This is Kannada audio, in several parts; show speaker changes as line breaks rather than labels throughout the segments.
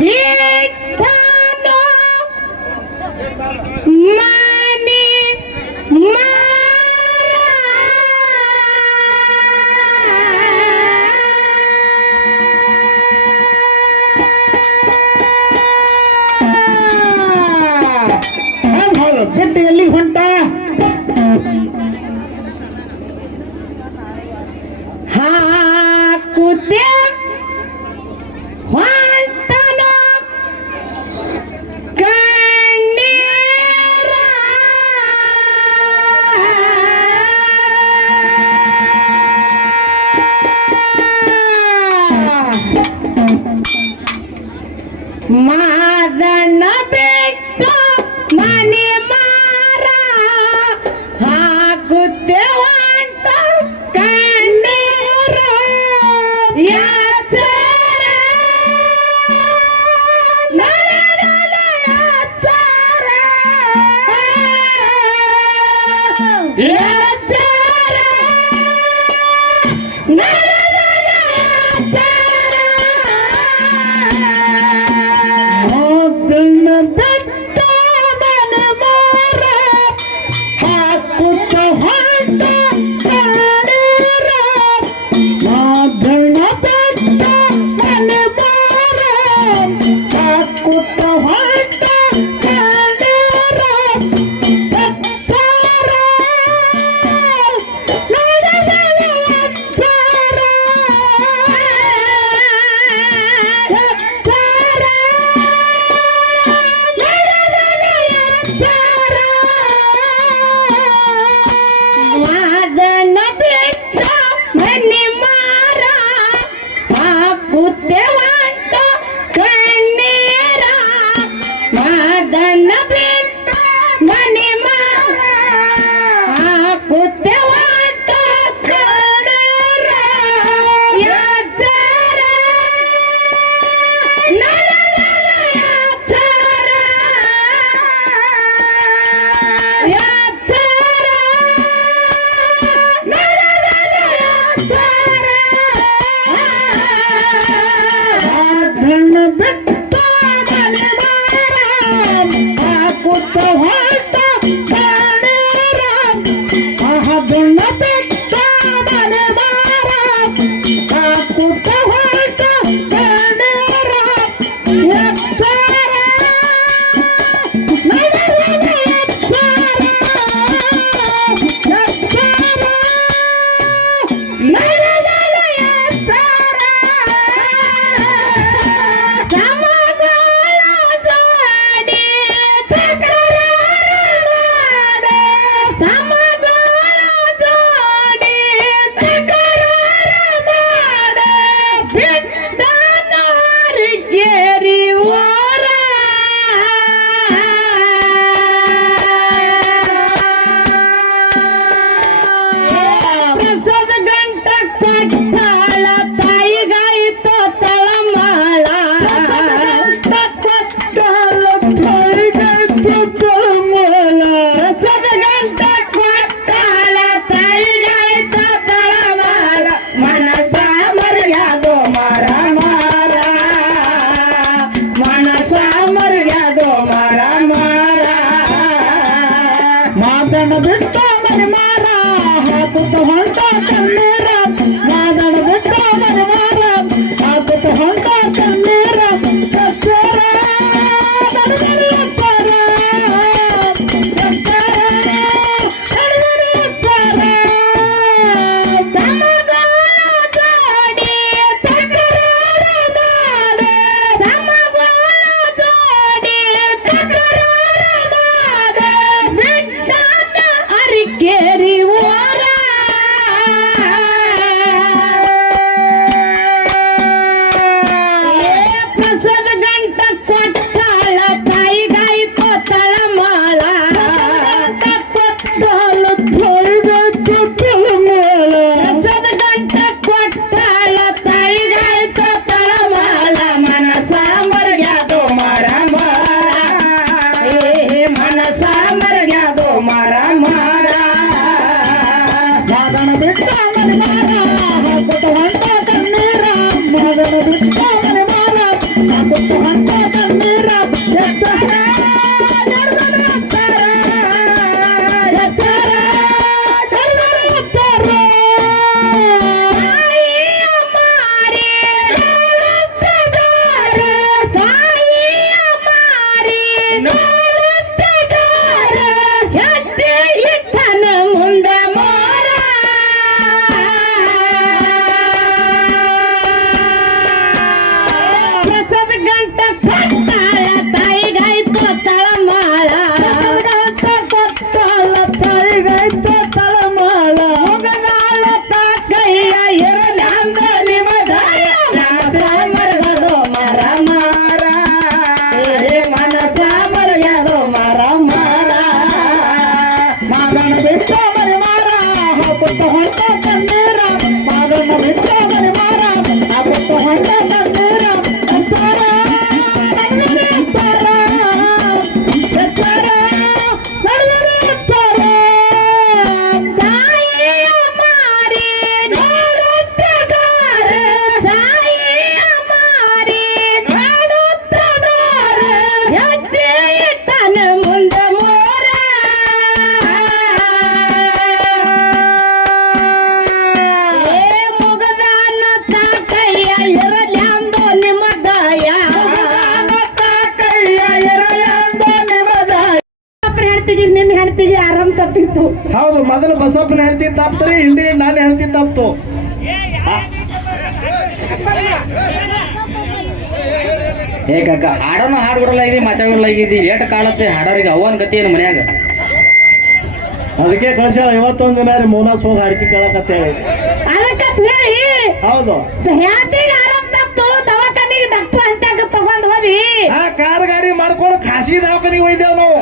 ಬಿಟ್ಟನು ಮನೆ ಮಾದಣ್ಣ ಬಿಟ್ಟು ಮನೆ
ಯಾದನ ಬಿಟ್ಟ ಮರಮಾರ ಹಾಕುತ್ತ ಹೊಂಟ ತನ್ನೂರ ಯಾದನ ಬಿಟ್ಟ ಮರಮಾರ ಹಾಕುತ್ತ ಹೊಂಟ
ಹೇಳ್ತಿದ್ದಿ ನಿನ್ನ ಹೇಳ್ತಿದ್ದಿ ಆರಾಮ್ ತಪ್ಪಿತ್ತು.
ಹೌದು ಮೊದಲು ಬಸಪ್ಪನ ಹೆಂಡತಿ ತಪ್ಪ್ರಿ ಹಿಂದಿ ನಾನು ಹೆಂಡತಿ ತಪ್ಪು.
ಏ ಕಾಕ ಹಾಡನ್ನು ಹಾಡು ಬಿಡಲ್ಲ ಇದಿ ಮಾತಾಡಲ್ಲ ಇದಿ ಏಟ ಕಾಲತ್ತೆ ಹಾಡೋರಿಗೆ ಅವನ್ ಗತಿ ಏನು ಮನ್ಯಾಗ?
ಅದಕ್ಕೆ ಕಳ್ಸ ಇವತ್ತೊಂದು ದಿನ ರೀ ಮೂನಾಸ್ ಹೋಗಿ ಹಾಡಿಕೆ ಕೇಳಕತ್ತ ಹೇಳಿ ಹೌದು.
ಹೇಳ್ತಿಗೆ ಆರಾಮ್ ತಪ್ಪು ದವಾಖಾನಿಗೆ ಡಾಕ್ಟರ್ ಅಂತಾಗ ತಗೊಂಡ್ ಹೋದಿ
ಆ ಕಾರ್ ಗಾಡಿ ಮಾಡ್ಕೊಂಡು ಖಾಸಗಿ ದವಾಖಾನಿಗೆ ಹೋಯ್ದೇವ್ ನಾವು.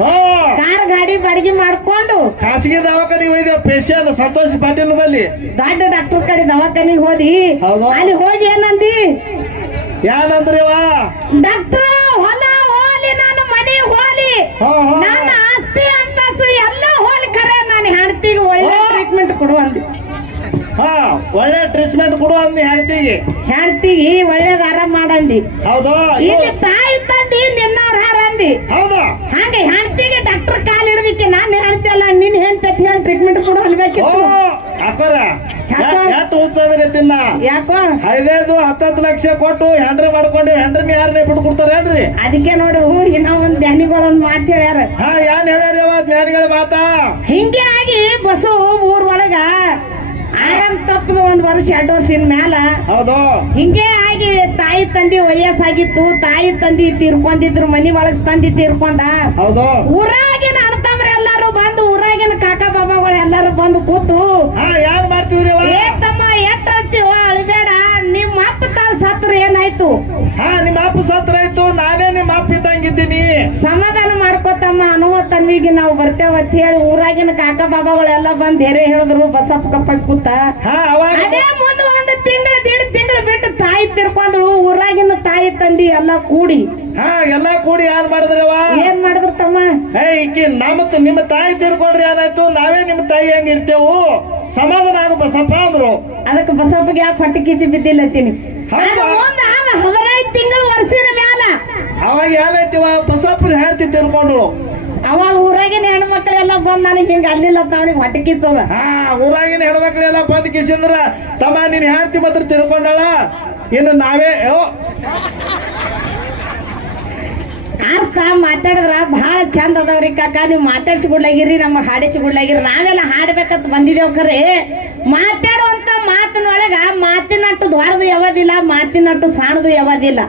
ಕಾರ್ ಗಾಡಿ ಬಾಡಿಗೆ ಮಾಡ್ಕೊಂಡು
ಖಾಸಗಿ ದವಾಖಾನೆಗೆ ಹೋಗಿದ್ದೆ. ಪೇಷಿಯಲ್ ಸಂತೋಷ್ ಪಾಟೀಲ್ ಬಲ್ಲಿ
ದೊಡ್ಡ ಡಾಕ್ಟರ್ ಕಡೆ ದವಾಖಾನಿಗೆ ಹೋದಿ.
ಹೌದು.
ಅಲ್ಲಿ ಹೋಗಿ ಏನಂದಿ?
ಯಾನಂದ್ರಿವ
ಡಾಕ್ಟರ್ ಹೊಲ ಹೋಲಿ ನಾನು ಮನೆ ಹೋಲಿ. ನನ್ನ ಆಸ್ತಿ ಅಂತಸ್ತು ಎಲ್ಲ ಹೋಲಿ ಕರೆ ನಾನು ಹೆಂಡತಿಗೆ ಒಳ್ಳೆ ಟ್ರೀಟ್ಮೆಂಟ್ ಕೊಡು ಅಂದಿ.
ಹಾ ಒಳ್ಳೆ ಟ್ರೀಟ್ಮೆಂಟ್ ಕೊಡು ಅಂದ್
ಹೆಂಡತಿಗೆ ಒಳ್ಳೇದ್ ಆರಾಮ್ ಮಾಡಂದಿ.
ಹೌದು?
ಇಲ್ಲಿ ಹಿಡಿದಿಕ್ಕೆ ನಾನು ಹೇಳ್ತಲ್ಲ ನಿನ್ ಹೆಂಡತಿ ಹೇಳಿ ಟ್ರೀಟ್ಮೆಂಟ್ ಕೂಡ
ಓ
ಅನ್ಬೇಕಿತ್ತು ಯಾಕ?
ಐದೈದು ಹತ್ತತ್ತು ಲಕ್ಷ ಕೊಟ್ಟು ಹೆಂಡ್ರಿ ಮಾಡ್ಕೊಂಡು ಹೆಂಡ್ರಿ ಯಾರನ್ನೇ ಬಿಟ್ಟು ಕೊಡ್ತಾರೇನ್ರಿ
ಅದಕ್ಕೆ ನೋಡು ಇನ್ನ ಒಂದ್ ಧ್ಯಾನಿಗಳು ಒಂದ್ ಮಾತು ಹೇಳ್ಯಾರ.
ಹಾ ಏನ್ ಹೇಳ್ಯಾರ ಧ್ಯಾನಿಗಳ ಮಾತಾ?
ಹಿಂಗೆ ಆಗಿ ಬಸ್ಸು ಊರ್ ಒಳಗ ಆರಾಮ್ ತಪ್ಪದ ಒಂದ್ ವರ್ಷ ಎರಡು ವರ್ಷದ ಮ್ಯಾಲ
ಹೌದು.
ಹಿಂಗೆ ಆಗಿ ತಾಯಿ ತಂದಿ ವಯಸ್ಸಾಗಿತ್ತು ತಾಯಿ ತಂದಿ ತೀರ್ಕೊಂಡಿದ್ರು ಮನಿ ಒಳಗ್ ತಂದಿ ತೀರ್ಕೊಂಡ
ಹೌದು.
ಊರಾಗಿನ ಅಣ್ತಮ್ರ ಎಲ್ಲಾರು ಬಂದು ಊರಾಗಿನ ಕಾಕ ಬಾಬಾಗಳು ಎಲ್ಲಾರು ಬಂದು ಕೂತು
ಯಾರು ಮಾಡ್ತೀವ್ರಿ
ತಮ್ಮ ಎಷ್ಟ್ ಹಚ್ಚಿವ ಅಳಿಬೇಡ ನಿಮ್ಮ ಅಪ್ಪ ತಾವು ಸತ್ರ ಏನಾಯ್ತು?
ಹಾ ನಿಮ್ಮ ಅಪ್ಪ ಸತ್ರ ಆಯ್ತು ನಾನೇ ನಿಮ್ಮ ಅಪ್ಪ ಇದ್ದಂಗಿದ್ದೀನಿ.
ಸಮಾಧಾನ ಮಾಡ್ಕೋತಮ್ಮ ಅನ್ನುವ ತಂದಿಗೆ ನಾವು ಬರ್ತೇವ ಅಂತ ಹೇಳಿ ಊರಾಗಿನ ಕಾಕ ಬಾಬಾಗಳೆಲ್ಲ ಬಂದ್ ಬೇರೆ ಹೇಳಿದ್ರು ಬಸಪ್ಪ ಕಪ್ಪ ಕೂತ.
ಹಾ ಅವಾಗ
ಅದೇ ಮುಂದೆ ಒಂದು ತಿಂಗಳು ದೀಡ್ ತಿಂಗಳು ಬಿಟ್ಟು ತಾಯಿ ತಿರ್ಕೊಂಡ್ರು ಊರಾಗಿನ ತಾಯಿ ತಂದಿ ಎಲ್ಲ ಕೂಡಿ.
ಹಾ ಎಲ್ಲಾ ಕೂಡಿ ಯಾರು ಮಾಡಿದ್ರವ
ಏನ್ ಮಾಡಿದ್ರ ತಮ್ಮ?
ಏ ಈಕಿ ನಮ್ಮ ನಿಮ್ಮ ತಾಯಿ ತಿರ್ಕೊಂಡ್ರಿ ಏನಾಯ್ತು? ನಾವೇ ನಿಮ್ಮ ತಾಯಿ ಹೆಂಗ್ ಇರ್ತೇವು? ಸಮಾಧಾನ ಆಗ ಬಸಪ್ಪ ಅಂದ್ರು.
ಅದಕ್ಕೆ ಬಸಪ್ಪಗೆ ಯಾಕೆ ಹೊಟ್ಟೆ
ಕಿಚಿ?
ಮುಂದೆ ಆಗ ಹದಿನೈದು ತಿಂಗಳು ವರ್ಷದ ಮ್ಯಾಲ.
ಅವಾಗ ಏನಾಯ್ತಿವ ಬಸಪ್ಪನ ಹೇಳ್ತಿ ತಿರ್ಕೊಂಡ್ರು
ಅವಾಗ ಊರಾಗಿನ ಹೆಣ್ಮಕ್ಳೆಲ್ಲ ಬಂದ್ ನನಗೆ ಹಿಂಗ ಅಲ್ಲಿಲ್ಲ ಅವನಿಗೆ ಹೊಟ್ಟೆ ಕಿಚ್ಚೋದ
ಹಾ ಊರಾಗಿನ ಹೆಣ್ಮಕ್ಳೆಲ್ಲ ಬಂದ್ ಕಿಸಿದ್ರ ತಮ್ಮ ನೀನ್ ಹೇಳ್ತಿ ಮಾತ್ರ ತಿಳ್ಕೊಂಡಳ ಇನ್ನು ನಾವೇ
ಅರ್ಥ ಮಾತಾಡಿದ್ರ ಬಹಳ ಚಂದ ಅದಾವ್ರಿ ಕಾಕ. ನೀವು ಮಾತಾಡ್ಸಿ ಬಿಡ್ಲಾಗಿರಿ ನಮ್ಮ ಹಾಡಿಸಿ ಗುಡ್ಲಾಗಿರಿ ನಾವೆಲ್ಲ ಹಾಡ್ಬೇಕಂತ ಬಂದಿದ್ದೇವೆ ಖರೆ ಮಾತಾಡುವಂತ ಮಾತಿನೊಳಗ ಮಾತಿನಟ್ಟು ದ್ವಾರದು ಯಾವದಿಲ್ಲ, ಮಾತಿನಟ್ಟು ಸಾಣದು ಯಾವದಿಲ್ಲ.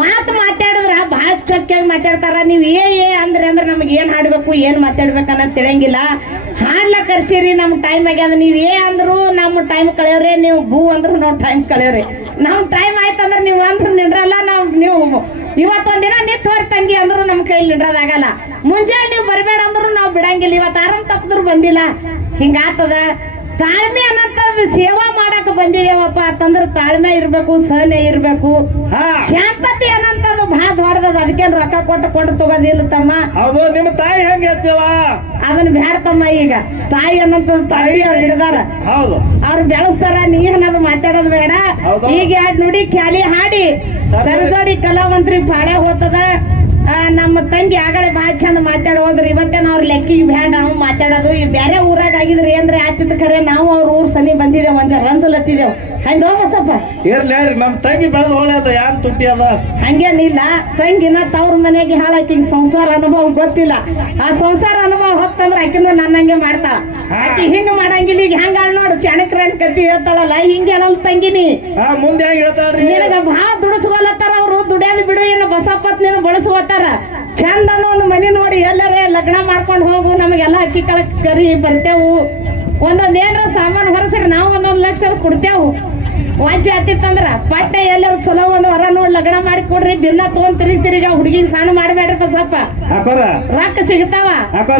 ಮಾತು ಮಾತಾಡಿದ್ರ ಬಹಳ ಚೊಕ್ಕಾಗಿ ಮಾತಾಡ್ತಾರ. ನೀವು ಏ ಏ ಅಂದ್ರೆ ಅಂದ್ರೆ ನಮ್ಗೆ ಏನ್ ಹಾಡ್ಬೇಕು, ಏನ್ ಮಾತಾಡ್ಬೇಕನ್ನೋದು ತಿಳಿಯಂಗಿಲ್ಲ. ಹಾಡ್ಲ ಕರ್ಸಿರಿ ನಮ್ ಟೈಮ್ ಆಗ್ಯದ. ನೀವು ಏ ಅಂದ್ರು ನಮ್ಮ ಟೈಮ್ ಕಳೆಯವ್ರೆ ನೀವು ಭೂ ಅಂದ್ರು ನಾವು ಟೈಮ್ ಕಳೆಯೋರಿ. ನಮ್ ಟೈಮ್ ಆಯ್ತಂದ್ರೆ ನೀವು ಅಂದ್ರೆ ನಿಂದ್ರಲ್ಲ ನಾವು ನೀವು ಇವತ್ತೊಂದಿನ ದಿನ ನಿಂತ್ ತೋರಿ ತಂಗಿ ಅಂದ್ರು ನಮ್ ಕೈಲಿ ನಿಂದ್ರದಾಗಲ್ಲ. ಮುಂಜಾನೆ ನೀವು ಬರಬೇಡ ಅಂದ್ರು ನಾವು ಬಿಡಂಗಿಲ್ಲ. ಇವತ್ತು ಆರಾಮ್ ತಪ್ಪದ್ರು ಬಂದಿಲ್ಲ. ಹಿಂಗಾತದ. ತಾಳ್ಮೆ ಅನ್ನಂತ ಸೇವಾ ಮಾಡಕ್ ಬಂದಿದೇವಪ್ಪ ಅಂತಂದ್ರೆ ತಾಳ್ಮೆ ಇರ್ಬೇಕು ಸಹನೆ ಇರ್ಬೇಕು.
ಶಾಂತತೆ
ಶಾಂತತೆ ಅನ್ನಂತದ್ದು ಬಹಳ ದೊಡ್ಡದ ಅದಕ್ಕೇನು ರೊಕ್ಕ ಕೊಟ್ಟು ಕೊಟ್ಟು ತಗೋದಿಲ್ಲ ತಮ್ಮ.
ಹೌದು ನಿಮ್ಮ ತಾಯಿ ಹೆಂಗ್ ಹೇಳ್ತೀವ?
ಅದನ್ನ ಬ್ಯಾಡ ತಮ್ಮ ಈಗ. ತಾಯಿ ಅನ್ನಂತ ತಾಯಿ ಅವ್ರು ಹಿಡಿದಾರ.
ಹೌದು.
ಅವ್ರು ಬೆಳೆಸ್ತಾರ ನೀ ಅನ್ನೋದು ಮಾತಾಡೋದು ಬೇಡ. ಈಗ ಎರಡು ನುಡಿ ಖ್ಯಾಲಿ ಹಾಡಿ. ಸರಸ್ವತಿ ಕಲಾವಂತ್ರಿ ಪಾಳೆ ಹೋಗ್ತದ ಆ, ನಮ್ಮ ತಂಗಿ ಆಗಳೆ ಭಾಳ ಚಂದ ಮಾತಾಡೋದ್ರಿ ಇವತ್ತೇನ ಅವ್ರ ಲೆಕ್ಕಿಗೆ ಬ್ಯಾಡ ನಾವು ಮಾತಾಡೋದು. ಈ ಬೇರೆ ಊರಾಗ ಆಗಿದ್ರೆ ಏನ್ರಿ ಆತಿತ್ತು ಖರೆ? ನಾವು ಅವ್ರ ಊರ್ ಸನಿ ಬಂದಿದೇವ್ ಒಂದ್ ರಂಜಲ್ ಹತ್ತಿದೇವ್. ಹಂಗ ಹೋಗಸಪ್ಪ
ಇರ್ಲಿ ನಮ್ಮ ನಮ್ ತಂಗಿ ಬೆಳೆದು ಒಳ್ಳೇದ ಯಾನ್ ತುಟ್ಟಿ ಅದ?
ಹಂಗೇನಿಲ್ಲ. ತಂಗಿನ ತವ್ರ ಮನೆಗೆ ಹಾಳಾಕಿ ಸಂಸಾರ ಅನುಭವ ಗೊತ್ತಿಲ್ಲ. ಆ ಸಂಸಾರ ಅನುಭವ ಹೊತ್ತಂದ್ರೆ ಆಕಿನ ನನ್ನಂಗೆ ಮಾಡ್ತಾ. ಆಕಿ ಹಿಂಗ ಮಾಡಂಗಿಲ್ಲ. ಈಗ ಹೆಂಗ ನೋಡು. ಚಾಣಕ್ರನ್ ಕತ್ತಿ ಹೇಳ್ತಾಳಲ್ಲ ಹಿಂಗೆ ಅನ್ನಲ್ ತಂಗಿನಿ.
ಮುಂದೆ ಹೆಂಗ್ ಹೇಳ್ತಾಳ್ರಿ?
ನಿನಗ ಭಾಳ ದುಡಿಸ್ಕೊಲತ್ತಾರ ದುಡಿಯೋದು ಬಿಡು ಏನು ಬಸಪ್ಪತ್ ಬಳಸುವತ್ತಾರ ಚಂದ ಒಂದು ಮನೆ ನೋಡಿ ಎಲ್ಲರೇ ಲಗ್ನ ಮಾಡ್ಕೊಂಡು ಹೋಗು ನಮಗೆಲ್ಲ ಅಕ್ಕಿ ಕಳಕ್ ಕರಿ ಬರ್ತೇವು. ಒಂದೊಂದ್ ಏನ್ರ ಸಾಮಾನು ಹೊರಸ್ರಿ ನಾವು ಒಂದೊಂದ್ ಲಕ್ಷ ಕೊಡ್ತೇವು. ವಜ್ಜ ಆತಿತ್ತಂದ್ರ ಪಟ್ಟೆ ಎಲ್ಲರೂ ಚಲೋ ಒಂದು ಹೊರ ನೋಡಿ ಲಗ್ನ ಮಾಡಿ ಕೊಡ್ರಿ ದಿನ ತಗೊಂಡ್ ತಿರುಗಿ ಈಗ ಹುಡುಗಿನ ಸಣ್ಣ ಮಾಡ್ಬೇಡ್ರಿ ಸ್ವಲ್ಪ ರೊಕ್ಕ ಸಿಗ್ತಾವ.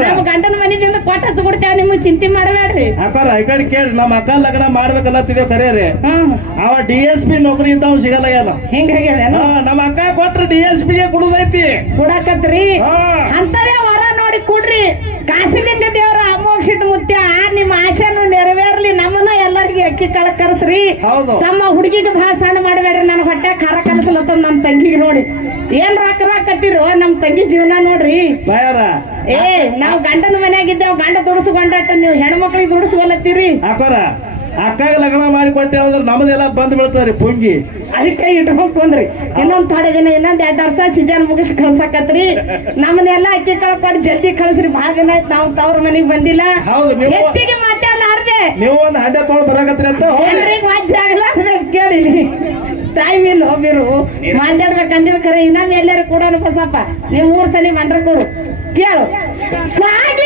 ನಮ್ ಗಂಡನ ಮನೆಯಿಂದ ಕೊಟ್ಟ ಹಚ್ಕೊಡ್ತೇವ ನಿಮ್ಗೆ ಚಿಂತೆ ಮಾಡಬೇಡ್ರಿ.
ಅಕ್ಕಾರ ಈ ಕಡೆ ನಮ್ಮ ಅಕ್ಕ ಲಗ್ನ ಮಾಡ್ಬೇಕಲ್ಲತ್ತಿದೆ ಕರೆ ರೀ ಅವ ಡಿ ಎಸ್ ಪಿ ನೌಕರಿ ಇದ್ದಾವ ಸಿಗಲ್ಲ ಏನ?
ಹಿಂಗಾಗ್ಯದೇನು
ನಮ್ಮ ಅಕ್ಕ ಕೊಟ್ರ ಡಿ ಎಸ್ ಪಿಗೆ ಕುಡುದೈತಿ.
ಕೊಡಾಕತ್ರಿ? ಅಂತರೇ ವರ ನೋಡಿ ಕೊಡ್ರಿ. ಕಾಸಿಲಿಂಗ ದೇವರ ಅಮೋಕ್ಷಿತ ಮುತ್ಯ ನಿಮ್ಮ ಆಸೆನು ನೆರವೇರ್ಲಿ. ನಮ್ಮನ್ನ ಎಲ್ಲರಿಗೆ ಅಕ್ಕಿ ಕಳ ಕರ್ಸ್ರಿ ನಮ್ಮ ಹುಡುಗಿಗೆ ಭಾಳ ಸಣ್ಣ ಮಾಡಬೇಡ್ರಿ. ನನ್ನ ಹೊಟ್ಟೆ ಖಾರ ಕಲಸಲತ್ತ ನಮ್ಮ ತಂಗಿಗೆ ನೋಡಿ. ಏನ್ ರಾಕ ರಾಕ್ ಕಟ್ಟಿರೋ? ನಮ್ಮ ತಂಗಿ ಜೀವನ ನೋಡ್ರಿ. ಏ ನಾವು ಗಂಡನ ಮನ್ಯಾಗಿದ್ದೇವ್ ಗಂಡ ದುಡಿಸ್ಕೊಂಡಟ್ಟ ನೀವು ಹೆಣ್ಮಕ್ಳಿಗೆ ದುಡಿಸ್ಕೊಲತ್ತೀರಿ
ಅಕ್ಕಾಗ ಲಗ್ನ ಮಾಡಿ ಕೊಟ್ಟೆ ಅಂದ್ರೆ ನಮ್ದೆಲ್ಲ ಬಂದ್ ಬೀಳ್ತಾವ್ರಿ ಪುಂಗಿ.
ಅದಕ್ಕೆ ಇಟ್ಕೊಂಡ್ ಬಂದ್ರಿ ಇನ್ನೊಂದ್ ಥೋಡೆ ದಿನ ಇನ್ನೊಂದ್ ಎರಡ್ ವರ್ಷ ಸೀಜನ್ ಮುಗಿಸಿ ಕಳ್ಸಾಕತ್ರಿ. ನಮ್ದೆಲ್ಲ ಅಕ್ಕಿ ಕಳ್ಕೊಂಡು ಜಲ್ದಿ ಕಳ್ಸ್ರಿ. ಭಾಳ ದಿನ ಆಯ್ತು ನಾವು ತವ್ರ ಮನೆಗ್ ಬಂದಿಲ್ಲ.
ಹೌದು ನೀವು
ಹೆಚ್ಚಿಗೆ ಮಾತಾಡ್ಲಾರ್ದೆ.
ನೀವು ಒಂದ್ ಹಂಡೆ ತೊಗೊಂಡ್ ಬರಾಕತ್ರಿ ಅಂತ.
ಜನರಿಗೆ ವಾಜ್ಯ ಆಗಲ್ಲ ಅಂದ್ರೆ ಕೇಳಿಲಿ ಟೈಮ್ ಇಲ್ಲ ಹೋಗಿರು. ಮಾತಾಡ್ಬೇಕಂದಿರ ಕರೆ ಇನ್ನೊಂದ್ ಎಲ್ಲರೂ ಕೂಡ ಬಸಪ್ಪ. ನೀವು ಮೂರ್ ಸಲ ಮಂಡ್ರ ಕೊಡು ಕೇಳು. ಸಾಗಿ